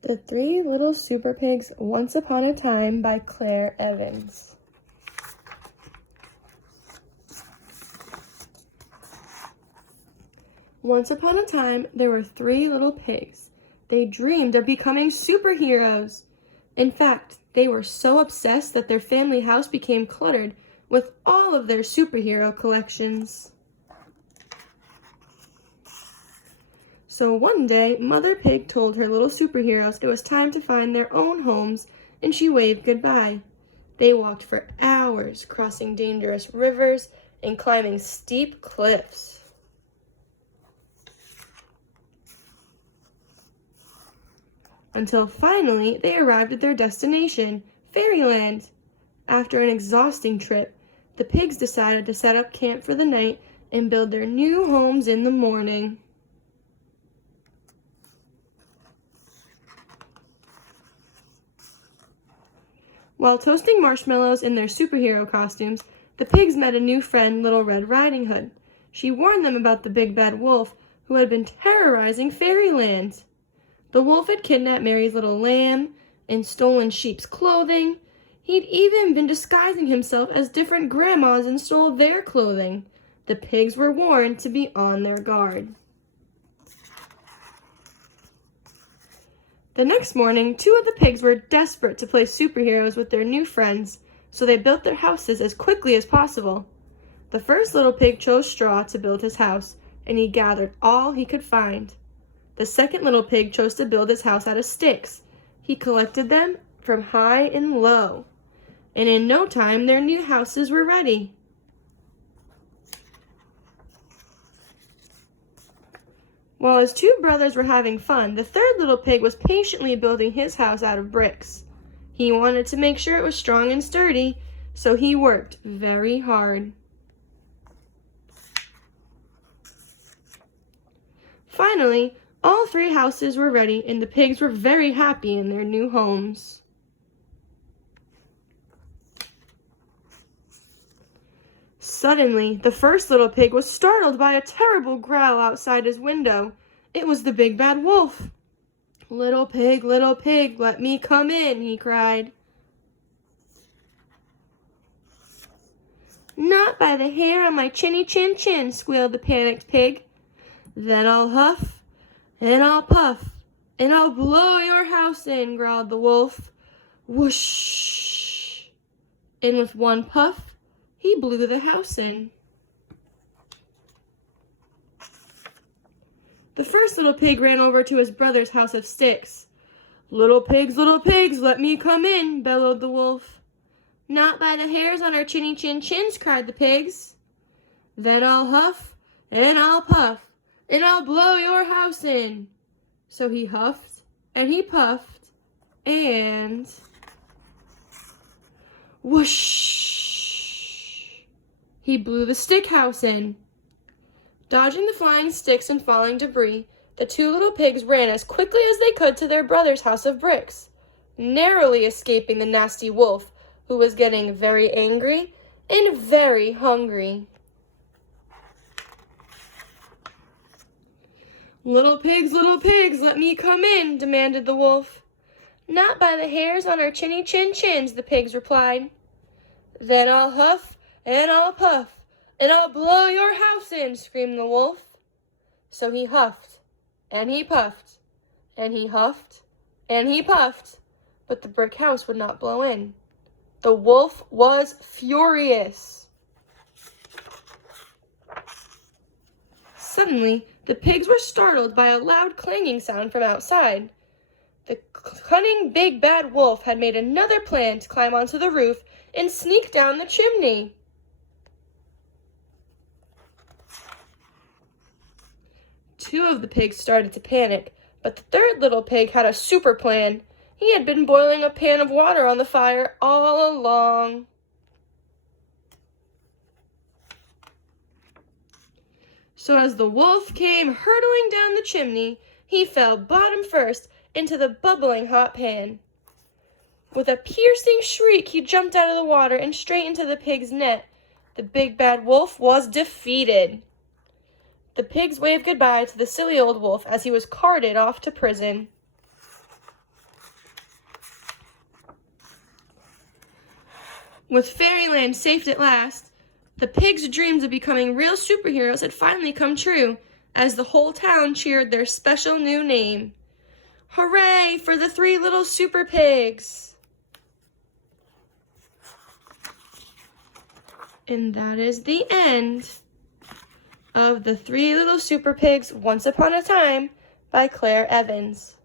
The Three Little Super Pigs Once Upon a Time by Claire Evans. Once upon a time, there were three little pigs. They dreamed of becoming superheroes. In fact, they were so obsessed that their family house became cluttered with all of their superhero collections. So one day, Mother Pig told her little superheroes it was time to find their own homes, and she waved goodbye. They walked for hours, crossing dangerous rivers and climbing steep cliffs. Until finally, they arrived at their destination, Fairyland. After an exhausting trip, the pigs decided to set up camp for the night and build their new homes in the morning. While toasting marshmallows in their superhero costumes, the pigs met a new friend, Little Red Riding Hood. She warned them about the big bad wolf who had been terrorizing Fairyland. The wolf had kidnapped Mary's little lamb and stolen sheep's clothing. He'd even been disguising himself as different grandmas and stole their clothing. The pigs were warned to be on their guard. The next morning, two of the pigs were desperate to play superheroes with their new friends, so they built their houses as quickly as possible. The first little pig chose straw to build his house, and he gathered all he could find. The second little pig chose to build his house out of sticks. He collected them from high and low, and in no time their new houses were ready. While his two brothers were having fun, the third little pig was patiently building his house out of bricks. He wanted to make sure it was strong and sturdy, so he worked very hard. Finally, all three houses were ready, and the pigs were very happy in their new homes. Suddenly, the first little pig was startled by a terrible growl outside his window. It was the big bad wolf. Little pig, let me come in," he cried. "Not by the hair on my chinny chin chin," squealed the panicked pig. "Then I'll huff, and I'll puff, and I'll blow your house in," growled the wolf. Whoosh! And with one puff, he blew the house in. The first little pig ran over to his brother's house of sticks. Little pigs, let me come in," bellowed the wolf. "Not by the hairs on our chinny chin chins," cried the pigs. "Then I'll huff, and I'll puff, and I'll blow your house in." So he huffed, and he puffed, and whoosh! He blew the stick house in. Dodging the flying sticks and falling debris, the two little pigs ran as quickly as they could to their brother's house of bricks, narrowly escaping the nasty wolf, who was getting very angry and very hungry. Little pigs, let me come in," demanded the wolf. "Not by the hairs on our chinny chin chins," the pigs replied. "Then I'll huff, and I'll puff, and I'll blow your house in," screamed the wolf. So he huffed, and he puffed, and he huffed, and he puffed, but the brick house would not blow in. The wolf was furious. Suddenly, the pigs were startled by a loud clanging sound from outside. The cunning big bad wolf had made another plan to climb onto the roof and sneak down the chimney. Two of the pigs started to panic, but the third little pig had a super plan. He had been boiling a pan of water on the fire all along. So as the wolf came hurtling down the chimney, he fell bottom first into the bubbling hot pan. With a piercing shriek, he jumped out of the water and straight into the pig's net. The big bad wolf was defeated. The pigs waved goodbye to the silly old wolf as he was carted off to prison. With fairyland saved at last, the pigs' dreams of becoming real superheroes had finally come true, as the whole town cheered their special new name. Hooray for the 3 little super pigs! And that is the end of The 3 Little Super Pigs Once Upon a Time by Claire Evans.